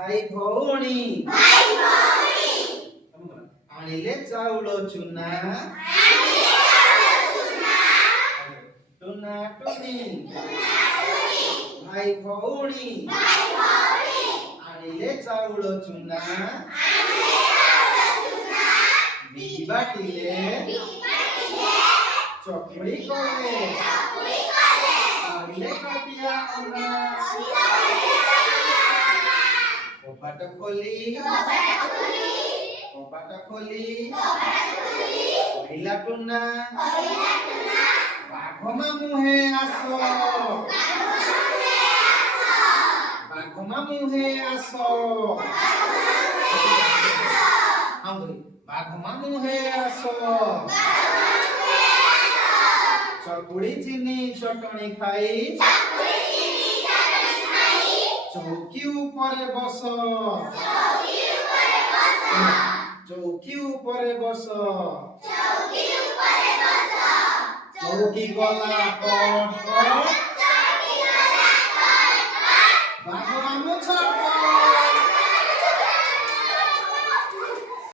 भाई भौणी आनिले चाउल चुना टुना टुनी भाई भौणी आनिले चाउल चुना बिगी बाटिले चकुड़ी करे आनिले काटिया अन्ना कपाट खोली महिला टुना बाघमा मुहे आसो बाघमा मुहे आसो बाघमा मुहे आसो चकुड़ी चीनी चटनी खाई चौकी ऊपर बस चौकी ऊपर बस चौकी गला कट बाघमा मुछ